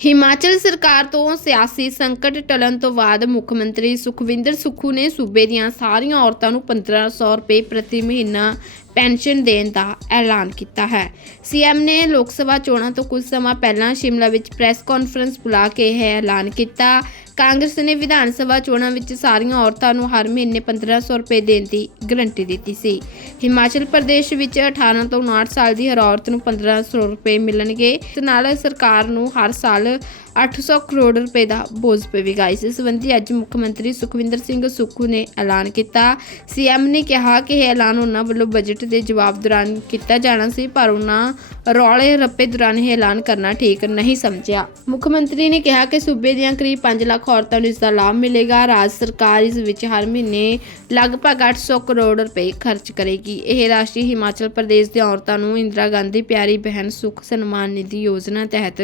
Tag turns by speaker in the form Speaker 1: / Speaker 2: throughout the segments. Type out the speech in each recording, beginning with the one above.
Speaker 1: ਹਿਮਾਚਲ ਸਰਕਾਰ ਤੋਂ ਸਿਆਸੀ ਸੰਕਟ ਟਲਣ ਤੋਂ ਬਾਅਦ ਮੁੱਖ ਮੰਤਰੀ ਸੁਖਵਿੰਦਰ ਸੁੱਖੂ ਨੇ ਸੂਬੇ ਦੀਆਂ ਸਾਰੀਆਂ ਔਰਤਾਂ ਨੂੰ 1500 ਰੁਪਏ ਪ੍ਰਤੀ ਮਹੀਨਾ ਪੈਨਸ਼ਨ ਦੇਣ ਦਾ ਐਲਾਨ ਕੀਤਾ ਹੈ। ਸੀਐਮ ਨੇ ਲੋਕ ਸਭਾ ਚੋਣਾਂ ਤੋਂ ਕੁਝ ਸਮਾਂ ਪਹਿਲਾਂ ਸ਼ਿਮਲਾ ਵਿੱਚ ਪ੍ਰੈਸ ਕਾਨਫਰੰਸ ਬੁਲਾ ਕੇ ਇਹ ਐਲਾਨ ਕੀਤਾ। ਕਾਂਗਰਸ ਨੇ ਵਿਧਾਨ ਸਭਾ ਚੋਣਾਂ ਵਿੱਚ ਸਾਰੀਆਂ ਔਰਤਾਂ ਨੂੰ ਹਰ ਮਹੀਨੇ 1500 ਰੁਪਏ ਦੇਣ ਦੀ ਗਰੰਟੀ ਦਿੱਤੀ ਸੀ। ਹਿਮਾਚਲ ਪ੍ਰਦੇਸ਼ ਵਿੱਚ 18 ਤੋਂ 59 ਸਾਲ ਦੀ ਹਰ ਔਰਤ ਨੂੰ 1500 ਰੁਪਏ ਮਿਲਣਗੇ ਇਸ ਨਾਲ ਸਰਕਾਰ ਨੂੰ ਹਰ ਸਾਲ 800 ਕਰੋੜ ਰੁਪਏ ਦਾ ਬੋਝ ਪਵੇਗਾ। ਇਸ ਸੰਬੰਧੀ ਅੱਜ ਮੁੱਖ ਮੰਤਰੀ ਸੁਖਵਿੰਦਰ ਸਿੰਘ ਸੁੱਖੂ ਨੇ ਐਲਾਨ ਕੀਤਾ। ਸੀਐਮ ਨੇ ਕਿਹਾ ਕਿ ਇਹ ਐਲਾਨ ਉਹਨਾਂ ਵੱਲੋਂ ਬਜਟ ਦੇ ਜਵਾਬ ਦੌਰਾਨ ਕੀਤਾ ਜਾਣਾ ਸੀ, ਪਰ ਉਹਨਾਂ ਰੌਲੇ ਰੱਪੇ ਦੌਰਾਨ ਇਹ ਐਲਾਨ ਕਰਨਾ ਠੀਕ ਨਹੀਂ ਸਮਝਿਆ। ਮੁੱਖ ਮੰਤਰੀ ਨੇ ਕਿਹਾ ਕਿ ਸੂਬੇ ਦੀਆਂ ਕਰੀਬ 5 ਲੱਖ ਔਰਤਾਂ ਨੂੰ ਇਸ ਦਾ ਲਾਭ ਮਿਲੇਗਾ। ਰਾਜ ਸਰਕਾਰ ਇਸ ਵਿੱਚ ਹਰ ਮਹੀਨੇ ਲਗਭਗ 800 ਕਰੋੜ ਰੁਪਏ ਖਰਚ ਕਰੇਗੀ। ਇਹ ਰਾਸ਼ਟਰੀ ਹਿਮਾਚਲ ਪ੍ਰਦੇਸ਼ ਦੀਆਂ ਔਰਤਾਂ ਨੂੰ ਇੰਦਰਾ ਗਾਂਧੀ ਪਿਆਰੀ ਬਹਿਨ ਸੁਖ ਸਨਮਾਨ ਨਿਧੀ ਯੋਜਨਾ ਤਹਿਤ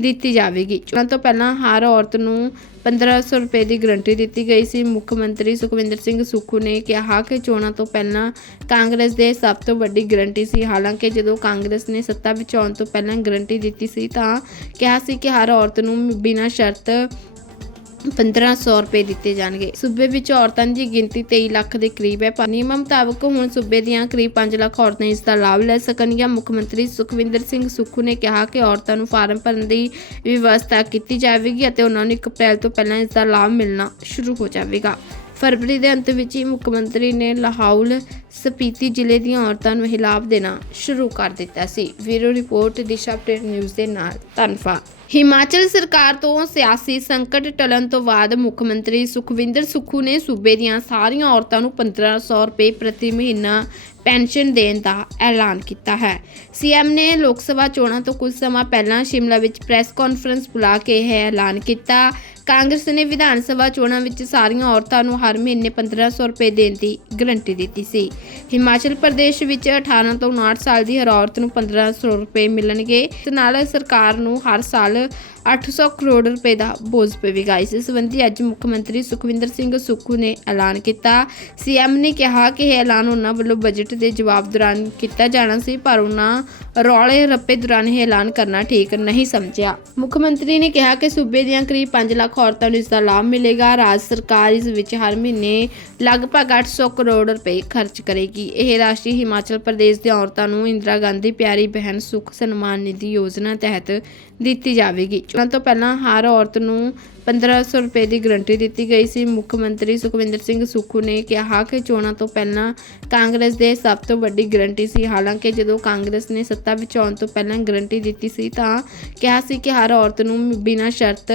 Speaker 1: ਦਿੱਤੀ ਜਾਵੇਗੀ। ਚੋਣਾਂ ਤੋਂ ਪਹਿਲਾਂ ਹਰ ਔਰਤ ਨੂੰ 1500 ਰੁਪਏ ਦੀ ਗਰੰਟੀ ਦਿੱਤੀ ਗਈ ਸੀ। ਮੁੱਖ ਮੰਤਰੀ ਸੁਖਵਿੰਦਰ ਸਿੰਘ ਸੁੱਖੂ ਨੇ ਕਿਹਾ ਕਿ ਚੋਣਾਂ ਤੋਂ ਪਹਿਲਾਂ ਕਾਂਗਰਸ ਦੇ ਸਭ ਤੋਂ ਵੱਡੀ ਗਰੰਟੀ ਸੀ। ਹਾਲਾਂਕਿ ਜਦੋਂ ਕਾਂਗਰਸ ਨੇ ਸੱਤਾ ਵਿੱਚ ਆਉਣ ਤੋਂ ਪਹਿਲਾਂ ਗਰੰਟੀ ਦਿੱਤੀ ਸੀ ਤਾਂ ਕਿਹਾ ਸੀ ਕਿ ਹਰ ਔਰਤ ਨੂੰ ਬਿਨਾਂ ਸ਼ਰਤ 1500 ਰੁਪਏ ਦਿੱਤੇ ਜਾਣਗੇ। ਸੂਬੇ ਵਿੱਚ ਔਰਤਾਂ ਦੀ ਗਿਣਤੀ 23 ਲੱਖ ਦੇ ਕਰੀਬ ਹੈ, ਪਰ ਨਿਯਮ ਮੁਤਾਬਕ ਹੁਣ ਸੂਬੇ ਦੀਆਂ ਕਰੀਬ 5 ਲੱਖ ਔਰਤਾਂ ਇਸ ਦਾ ਲਾਭ ਲੈ ਸਕਣਗੀਆਂ। ਮੁੱਖ ਮੰਤਰੀ ਸੁਖਵਿੰਦਰ ਸਿੰਘ ਸੁੱਖੂ ਨੇ ਕਿਹਾ ਕਿ ਔਰਤਾਂ ਨੂੰ ਫਾਰਮ ਭਰਨ ਦੀ ਵਿਵਸਥਾ ਕੀਤੀ ਜਾਵੇਗੀ ਅਤੇ ਉਹਨਾਂ ਨੂੰ 1 ਅਪ੍ਰੈਲ ਤੋਂ ਪਹਿਲਾਂ ਇਸ ਦਾ ਲਾਭ ਮਿਲਣਾ ਸ਼ੁਰੂ ਹੋ ਜਾਵੇਗਾ। ਫਰਵਰੀ ਦੇ ਅੰਤ ਵਿੱਚ ਹੀ ਮੁੱਖ ਮੰਤਰੀ ਨੇ ਲਾਹੌਲ ਸਪੀਤੀ ਜ਼ਿਲ੍ਹੇ ਦੀਆਂ ਔਰਤਾਂ ਨੂੰ ਇਹ ਦੇਣਾ ਸ਼ੁਰੂ ਕਰ ਦਿੱਤਾ ਸੀ। ਵੀਰੋ ਰਿਪੋਰਟ, ਦਿਸ਼ਾ ਅਪਡੇਟ ਨਿਊਜ਼ ਦੇ ਨਾਲ ਧੰਨਵਾਦ ਹਿਮਾਚਲ ਸਰਕਾਰ ਤੋਂ ਸਿਆਸੀ ਸੰਕਟ ਟਲਣ ਤੋਂ ਬਾਅਦ ਮੁੱਖ ਮੰਤਰੀ ਸੁਖਵਿੰਦਰ ਸੁਖੂ ਨੇ ਸੂਬੇ ਦੀਆਂ ਸਾਰੀਆਂ ਔਰਤਾਂ ਨੂੰ 1500 ਰੁਪਏ ਪ੍ਰਤੀ ਮਹੀਨਾ ਪੈਨਸ਼ਨ ਦੇਣ ਦਾ ਐਲਾਨ ਕੀਤਾ ਹੈ। ਸੀਐਮ ਨੇ ਲੋਕ ਸਭਾ ਚੋਣਾਂ ਤੋਂ ਕੁਝ ਸਮਾਂ ਪਹਿਲਾਂ ਸ਼ਿਮਲਾ ਵਿੱਚ ਪ੍ਰੈਸ ਕਾਨਫਰੰਸ ਬੁਲਾ ਕੇ ਇਹ ਐਲਾਨ ਕੀਤਾ। ਕਾਂਗਰਸ ਨੇ ਵਿਧਾਨ ਸਭਾ ਚੋਣਾਂ ਵਿੱਚ ਸਾਰੀਆਂ ਔਰਤਾਂ ਨੂੰ ਹਰ ਮਹੀਨੇ 1500 ਰੁਪਏ ਦੇਣ ਦੀ ਗਰੰਟੀ ਦਿੱਤੀ ਸੀ। ਹਿਮਾਚਲ ਪ੍ਰਦੇਸ਼ ਵਿੱਚ 18 ਤੋਂ 59 ਸਾਲ ਦੀ ਹਰ ਔਰਤ ਨੂੰ 1500 ਰੁਪਏ ਮਿਲਣਗੇ। ਇਸ ਨਾਲ ਸਰਕਾਰ ਨੂੰ ਹਰ ਸਾਲ 800 ਕਰੋੜ ਰੁਪਏ ਦਾ ਬੋਝ ਪਵੇਗਾ। ਇਸ ਸੰਬੰਧੀ ਅੱਜ ਮੁੱਖ ਮੰਤਰੀ ਸੁਖਵਿੰਦਰ ਸਿੰਘ ਸੁੱਖੂ ਨੇ ਐਲਾਨ ਕੀਤਾ। ਸੀਐਮ ਨੇ ਕਿਹਾ ਕਿ ਇਹ ਐਲਾਨ ਉਹਨਾਂ ਵੱਲੋਂ ਬਜਟ ਦੇ ਜਵਾਬ ਦੌਰਾਨ ਕੀਤਾ ਜਾਣਾ ਸੀ, ਪਰ ਉਹਨਾਂ ਰੌਲੇ ਰੱਪੇ ਦੌਰਾਨ ਇਹ ਐਲਾਨ ਕਰਨਾ ਠੀਕ ਨਹੀਂ ਸਮਝਿਆ। ਮੁੱਖ ਮੰਤਰੀ ਨੇ ਕਿਹਾ ਕਿ ਸੂਬੇ ਦੀਆਂ ਕਰੀਬ 5 ਲੱਖ ਔਰਤਾਂ ਨੂੰ ਇਸ ਦਾ ਲਾਭ ਮਿਲੇਗਾ। ਰਾਜ ਸਰਕਾਰ ਇਸ ਵਿੱਚ ਹਰ ਮਹੀਨੇ ਲਗਭਗ 800 ਕਰੋੜ ਰੁਪਏ ਖਰਚ ਕਰੇਗੀ। ਇਹ ਰਾਸ਼ੀ ਹਿਮਾਚਲ ਪ੍ਰਦੇਸ਼ ਦੀਆਂ ਔਰਤਾਂ ਨੂੰ ਇੰਦਰਾ ਗਾਂਧੀ ਪਿਆਰੀ ਬਹਿਨ ਸੁਖ ਸਨਮਾਨ ਨਿਧੀ ਯੋਜਨਾ ਤਹਿਤ ਦਿੱਤੀ ਜਾਵੇਗੀ। ਚੋਣਾਂ ਤੋਂ ਪਹਿਲਾਂ ਹਰ ਔਰਤ ਨੂੰ 1500 ਰੁਪਏ ਦੀ ਗਰੰਟੀ ਦਿੱਤੀ ਗਈ ਸੀ। ਮੁੱਖ ਮੰਤਰੀ ਸੁਖਵਿੰਦਰ ਸਿੰਘ ਸੁੱਖੂ ਨੇ ਕਿਹਾ ਕਿ ਚੋਣਾਂ ਤੋਂ ਪਹਿਲਾਂ ਕਾਂਗਰਸ ਦੇ ਸਭ ਤੋਂ ਵੱਡੀ ਗਰੰਟੀ ਸੀ। ਹਾਲਾਂਕਿ ਜਦੋਂ ਕਾਂਗਰਸ ਨੇ ਸੱਤਾ ਵਿੱਚ ਆਉਣ ਤੋਂ ਪਹਿਲਾਂ ਗਰੰਟੀ ਦਿੱਤੀ ਸੀ ਤਾਂ ਕਿਹਾ ਸੀ ਕਿ ਹਰ ਔਰਤ ਨੂੰ ਬਿਨਾਂ ਸ਼ਰਤ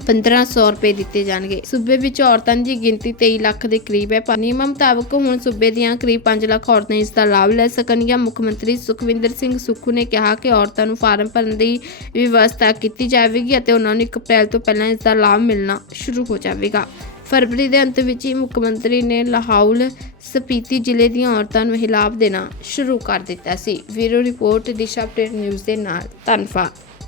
Speaker 1: 1500 ਰੁਪਏ ਦਿੱਤੇ ਜਾਣਗੇ। ਸੂਬੇ ਵਿੱਚ ਔਰਤਾਂ ਦੀ ਗਿਣਤੀ 23 ਲੱਖ ਦੇ ਕਰੀਬ ਹੈ, ਪਰ ਨਿਯਮਾਂ ਮੁਤਾਬਕ ਹੁਣ ਸੂਬੇ ਦੀਆਂ ਕਰੀਬ 5 ਲੱਖ ਔਰਤਾਂ ਇਸ ਦਾ ਲਾਭ ਲੈ ਸਕਣਗੀਆਂ। ਮੁੱਖ ਮੰਤਰੀ ਸੁਖਵਿੰਦਰ ਸਿੰਘ ਸੁੱਖੂ ਨੇ ਕਿਹਾ ਕਿ ਔਰਤਾਂ ਨੂੰ ਫਾਰਮ ਭਰਨ ਦੀ ਵਿਵਸਥਾ ਕੀਤੀ ਜਾਵੇਗੀ ਅਤੇ ਉਹਨਾਂ ਨੂੰ 1 ਅਪ੍ਰੈਲ ਤੋਂ ਪਹਿਲਾਂ ਇਸ ਦਾ ਲਾਭ ਮਿਲਣਾ ਸ਼ੁਰੂ ਹੋ ਜਾਵੇਗਾ। ਫਰਵਰੀ ਦੇ ਅੰਤ ਵਿੱਚ ਹੀ ਮੁੱਖ ਮੰਤਰੀ ਨੇ ਲਾਹੌਲ ਸਪੀਤੀ ਜ਼ਿਲ੍ਹੇ ਦੀਆਂ ਔਰਤਾਂ ਨੂੰ ਇਹ ਲਾਭ ਦੇਣਾ ਸ਼ੁਰੂ ਕਰ ਦਿੱਤਾ ਸੀ। ਵੀਰੋ ਰਿਪੋਰਟ, ਦਿਸ਼ਾ ਅਪਡੇਟ ਨਿਊਜ਼ ਦੇ ਨਾਲ। ਧੰਨਵਾਦ।